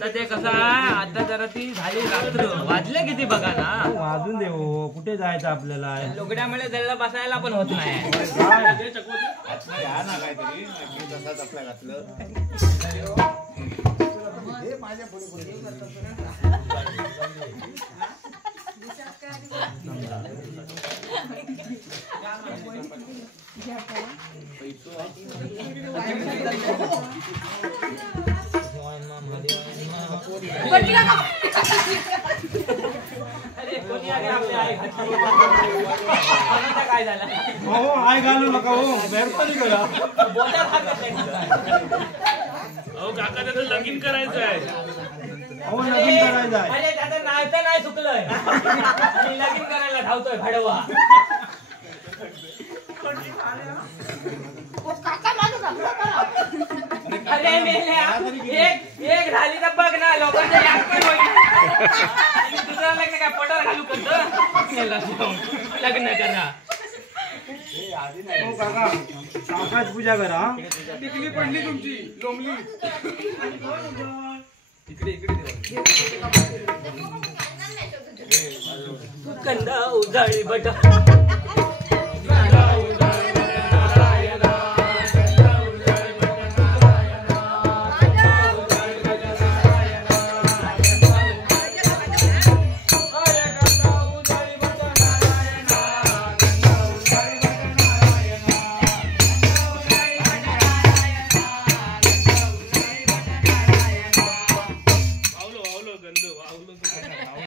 आता ते कसं आहे, आता जरा ती झाली रात्र, वाजले किती बघा ना. वाजून दे हो, कुठे जायचं आपल्याला. लुगड्यामुळे जरा बसायला पण होत नाही. काय झालं हो, आय घालू नका हो, मेहरबानी करा. अहो काका त्याचं लगीन करायचं आहे. हो, लगीन करायचं आहे. अरे त्याचं नाळतं नाही चुकलंय आणि लगीन करायला धावतोय भाडवा. अरे मेल्या, एक झाली तर बघ ना, लोकांच्या याद पण होईल. आणि दुसरं लग्न काय पटर घालू करतो, लग्न करा. हो काका, काकाच पूजा करा. टिकली पडली तुमची लोंबली. कंदा उजाळी बटा